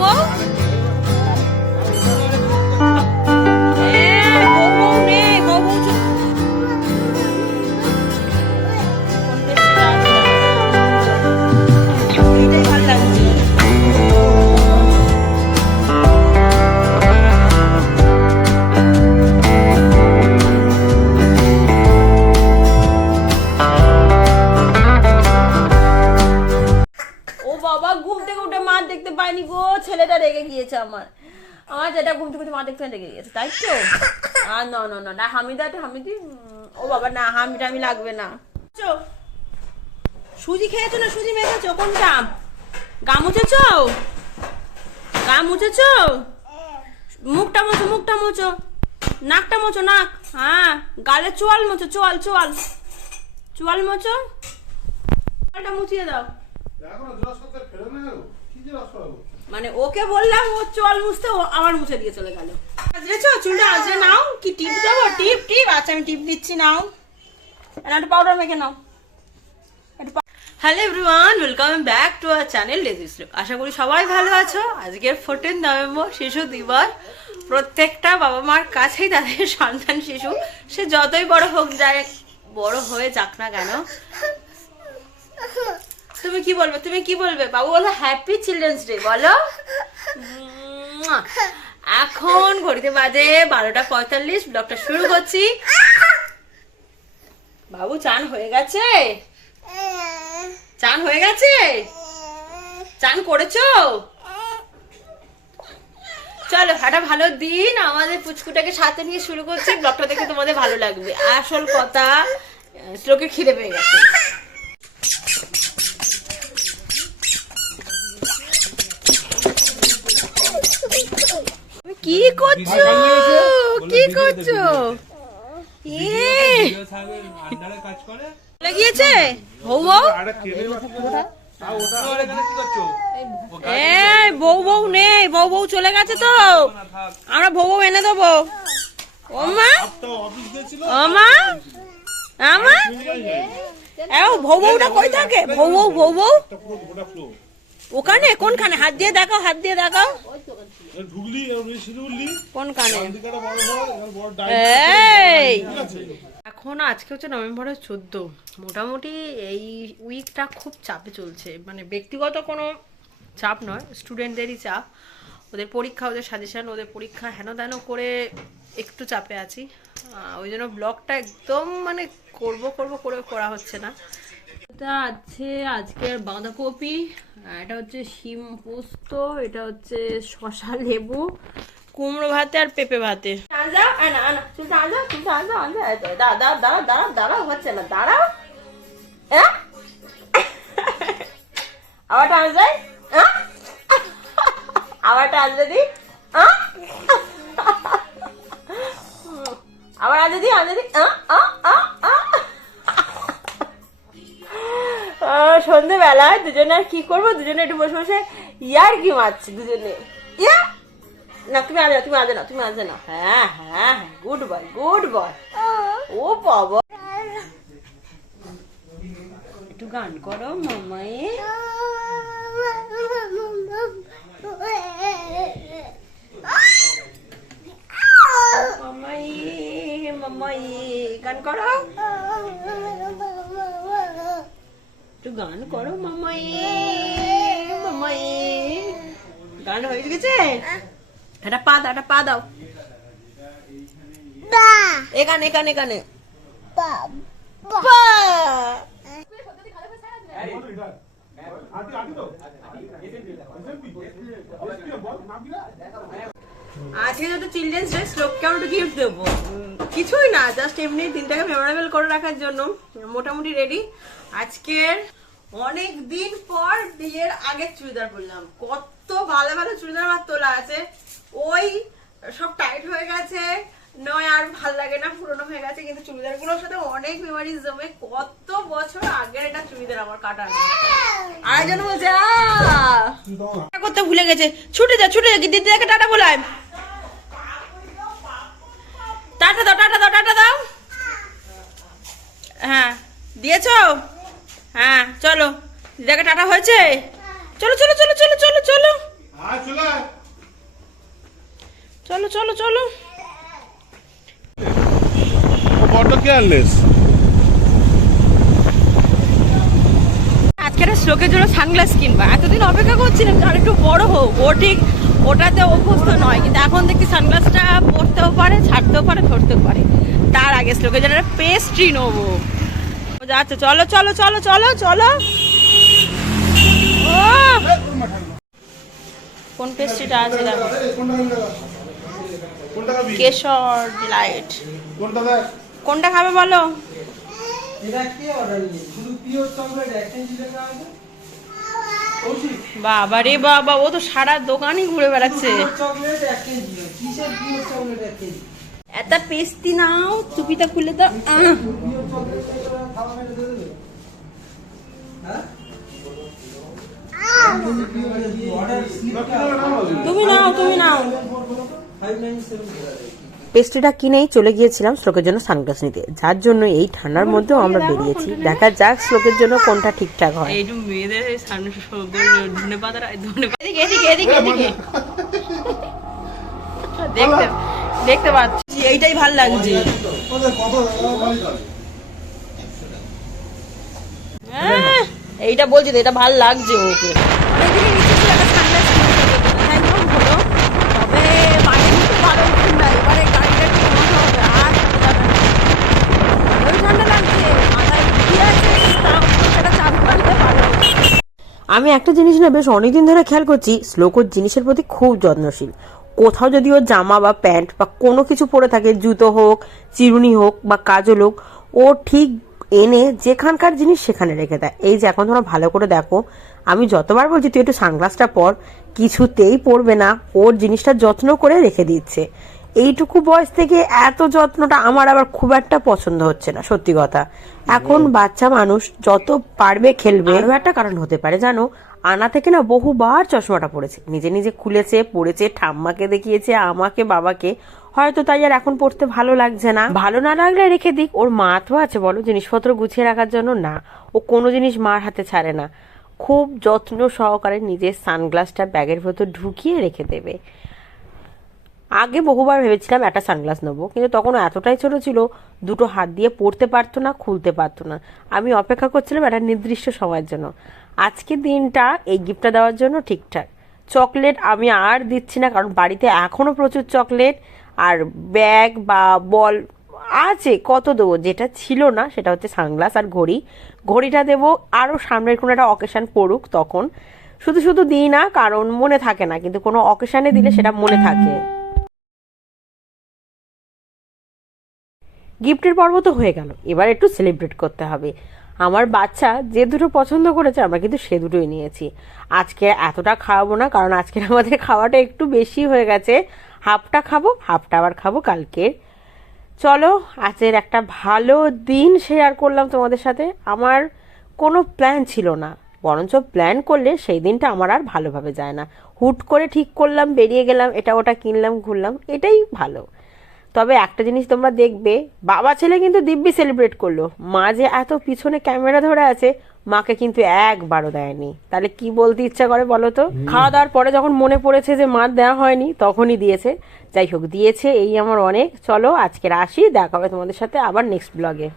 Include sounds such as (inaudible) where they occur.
বউ ছেলেটা রেগে গিয়েছে আমার। আমার যেটা ঘুম উঠে মা দেখতে রেগে গিয়েছে, তাই তো? আর না না না না, হামিদা হামিদি ও বাবা, না হামিটা আমি লাগবে না। সুজি খেয়েছো না সুজি মেখেছো? কোনটা? গা মুছেছো? গা মুছেছো? মুখটা মোছো মুখটা মোছো। নাকটা মোছো, নাক। হ্যাঁ গালে চোয়াল মোছো, চোয়াল চোয়াল। চোয়াল মোছো। চোয়ালটা মুছিয়ে দাও। জোড়া ফেরো না কি জোড়া সরাবো মানে ওকে বললাম ও চল মুছতে ও আমার মুছে দিয়ে চলে গেল। আজরেছো চুলটা আজরে নাও কি টিপ দেবো? টিপ টিপ আচ্ছা আমি টিপ দিচ্ছি নাও। আর একটু পাউডার মেখে নাও। Hello everyone welcome back to our channel lazy's look আশা করি সবাই ভালো আছো। আজকের ফোরটিন নভেম্বর শিশু দিবস। প্রত্যেকটা বাবা মার কাছেই তাদের (laughs) সন্তান শিশু। সে যতই বড় হোক যায় বড় হয়ে যাক না কেন। তুমি কি বলবে? তুমি কি বলবে? বাবু বলো হ্যাপি চিলড্রেন্স ডে বলো। (laughs) এখন ঘড়িতে বাজে বারোটা পঁয়তাল্লিশ ব্লগটা শুরু করছি। বাবু চান হয়ে গেছে? চান হয়ে গেছে? চান করেছ? চলো একটা ভালো দিন আমাদের পুচকুটাকে সাথে নিয়ে শুরু করছি। ব্লগটা দেখে তোমাদের ভালো লাগবে। আসল কথা শ্লোকে খিদে পেয়ে গেছে। কি করছ? কি করছ? এ! কাজ করে। চলে গিয়েছে? বউ বউ? বউ বউ নেই বউ বউ চলে গেছে তো। আমরা বউ বউ এনে দেবো। ও মা? তো অফিস গেছিল। ও আমা বউ বউটা কই থাকে? বউ বউ বউ বউ? ওখানে? কোনখানে? হাত দিয়ে দেখাও হাত দিয়ে দেখাও। কোনখানে? এখন আজকে হচ্ছে নভেম্বরের চোদ্দ। মোটামুটি এই উইকটা খুব চাপে চলছে। মানে ব্যক্তিগত কোনো চাপ নয় স্টুডেন্টদেরই চাপ। ওদের পরীক্ষা ওদের সাজেশন ওদের পরীক্ষা হেন তেন করে একটু চাপে আছি। ওই জন্য ব্লগটা একদম মানে করব করব করে করা হচ্ছে না। এটা আছে আজকের বাঁধাকপি এটা হচ্ছে শিম পোস্ত, এটা হচ্ছে শশা লেবু, কুমড়ো ভাতে আর পেঁপে ভাতে। দাঁড়াও হচ্ছে না আবার টান যায়? আবার হ্যাঁ? আবার যদি আজ সন্ধেবেলায় দুজনে আর কি করব? দুজনে একটু বসে বসে ইয়ার কি মারছি দুজনে? ইয়া! না, তুমি আজ তুমি আজ না, তুমি আজ না। হ্যাঁ হ্যাঁ হ্যাঁ গুড বয় গুড বয় ও বাবা। একটু গান করো মামাই মামাই মামাই গান করো। একটু গান করো মামাই। মামাই। গান হয়ে গেছে? একটা পা দাও একটা পা দাও। এখানে এখানে এখানে আজকে যত চিলড্রেন্স ডে শ্লোককে আমরা গিফট দেবো। কিছুই না জাস্ট এমনি দিনটাকে মেমোরেবল করে রাখার জন্য। মোটামুটি রেডি আজকের অনেক দিন পর বিয়ের আগে চুড়িদার পরলাম। কত ভালো ভালো চুড়িদার আমার তোলা আছে। ওই সব টাইট হয়ে গেছে। নয় আর ভালো লাগে না পুরনো হয়ে গেছে কিন্তু চুড়িদারগুলোর সাথে অনেক মেমোরিজ জমে কত বছর আগের এটা চুড়িদার আমার কাটানো আরেকজন বলছে করতে ভুলে গেছে। ছুটে যা ছুটে যা দিদিকে টাটা বলায় টাটা দাও টাটা দাও টাটা দাও। হ্যাঁ দিয়েছ? হ্যাঁ চলো। দিদাকে টাটা হয়েছে? চলো চলো চলো চলো চলো চলো। আয় চলো। চলো চলো বড্ড কেয়ারলেস। জন্য সানগ্লাস কিনবা। এতদিন অপেক্ষা করছিলাম যে আর একটু বড় হোক। ও ঠিক ওটাতে অভ্যস্ত নয় কিন্তু এখন দেখি সানগ্লাসটা পরতেও পারে ছাড়তেও পারে ধরতেও পারে। তার আগে শ্লোকের জন্য পেস্ট্রি নেব। যাচ্ছে চলো চলো চলো চলো চলো। কোন পেস্ট্রিটা আছে দেখো? কেশর ডিলাইট। কোনটা খাবে বলো? এটা কে অর্ডার নিয়ে? শুধু পিওর চকলেট এক কেজি লেখা আছে? কৌশিক। বাবা রে বাবা ও তো সারা দোকানই ঘুরে বেড়াচ্ছে। চকলেট এক কেজি কিসের পিওর চকলেট এক কেজি? একটা পেস্তি নাও টুপিটা খুলে দাও। হ্যাঁ তুমি নাও তুমি নাও। সেভেন পেস্ট্রিটা কিনেই চলে গিয়েছিলাম শ্লোকের জন্য সানগ্লাস নিতে। যার জন্য এই ঠান্ডার মধ্যেও আমরা বেরিয়েছি। দেখা যাক শ্লোকের জন্য কোনটা ঠিকঠাক হয়। এই মেয়েদের ধনে পাতার ধনে এদিকে এদিকে এদিকে এদিকে। দেখতে দেখতে পাচ্ছি। এইটাই ভালো লাগছে। হ্যাঁ, এইটা বলছি তো এটা ভালো লাগছে ওকে। অনেকদিনই ইচ্ছে একটা সানগ্লাস কিনতে হলো। তবে বাইরে কিন্তু ভালো ঠান্ডা এবারে গাড়িটা ঠিক মতো হবে আর যাবে না। ওই ঠান্ডা লাগছে মাথায় কি আছে সেটা চাপ পারলে ভালো আমি একটা জিনিস না বেশ অনেকদিন ধরে খেয়াল করছি শ্লোকর জিনিসের প্রতি খুব যত্নশীল। কোথাও যদি ওর জামা বা প্যান্ট বা কোনো কিছু পরে থাকে জুতো হোক চিরুনি হোক বা কাজল হোক ও ঠিক এনে যেখানকার জিনিস সেখানে রেখে দেয়। এই যে এখন তোমরা ভালো করে দেখো আমি যতবার বলছি তুই একটু সানগ্লাসটা পর কিছুতেই পরবে না ওর জিনিসটা যত্ন করে রেখে দিচ্ছে। এইটুকু বয়স থেকে এত যত্নটা আমার আবার খুব একটা পছন্দ হচ্ছে না সত্যি কথা। এখন বাচ্চা মানুষ যত পারবে খেলবে আরও একটা কারণ হতে পারে জানো? আনা থেকে না বহুবার চশমাটা পড়েছে নিজে নিজে খুলেছে পড়েছে ঠাম্মাকে দেখিয়েছে, আমাকে, বাবাকে। হয়তো তাই আর এখন পড়তে ভালো লাগছে না। ভালো না লাগলে রেখে দিক। ওর মা তো আছে, বলো, জিনিসপত্র গুছিয়ে রাখার জন্য না। ও কোনো জিনিস মার হাতে ছাড়ে না। খুব যত্ন সহকারে নিজের সানগ্লাসটা ব্যাগের ভেতর ঢুকিয়ে রেখে দেবে। আগে বহুবার ভেবেছিলাম একটা সানগ্লাস নেব, কিন্তু তখন এতটাই ছোট ছিল, দুটো হাত দিয়ে পড়তে পারতো না, খুলতে পারতো না। আমি অপেক্ষা করছিলাম একটা নির্দিষ্ট সময়ের জন্য। আজকের দিনটা এই গিফটটা দেওয়ার জন্য ঠিকঠাক। চকলেট আমি আর দিচ্ছি না, কারণ বাড়িতে এখনও প্রচুর চকলেট আর ব্যাগ বা বল আছে, কত দেবো? যেটা ছিল না, সেটা হচ্ছে সানগ্লাস আর ঘড়ি। ঘড়িটা দেবো আরও সামনের কোনো একটা অকেশান পড়ুক তখন। শুধু শুধু দিই না, কারণ মনে থাকে না, কিন্তু কোনো অকেশানে দিলে সেটা মনে থাকে। গিফটের পর্ব তো হয়ে গেল, এবার একটু সেলিব্রেট করতে হবে। আমার বাচ্চা যে দুটো পছন্দ করেছে, আমরা কিন্তু সে দুটোই নিয়েছি। আজকে এতটা খাওয়াবো না, কারণ আজকে আমাদের খাওয়াটা একটু বেশি হয়ে গেছে। হাফটা খাব, হাফটা আবার খাব কালকে। চলো আজের একটা ভালো দিন শেয়ার করলাম তোমাদের সাথে। আমার কোনো প্ল্যান ছিল না, বরঞ্চ প্ল্যান করলে সেই দিনটা আমার আর ভালোভাবে যায় না। হুট করে ঠিক করলাম, বেরিয়ে গেলাম, এটা ওটা কিনলাম, ঘুরলাম, এটাই ভালো। তবে একটা জিনিস তোমরা দেখবে বাবা ছেলে কিন্তু দিব্যি সেলিব্রেট করল। মা যে এত পিছনে ক্যামেরা ধরে আছে মাকে কিন্তু একবারও দেয়নি। তাহলে কি বলতে ইচ্ছা করে বলো তো? খাওয়া দাওয়ার পরে যখন মনে পড়েছে যে মা দেওয়া হয়নি তখনই দিয়েছে। যাই হোক দিয়েছে এই আমার অনেক। চলো আজকের আসি দেখা হবে তোমাদের সাথে আবার নেক্সট ব্লগে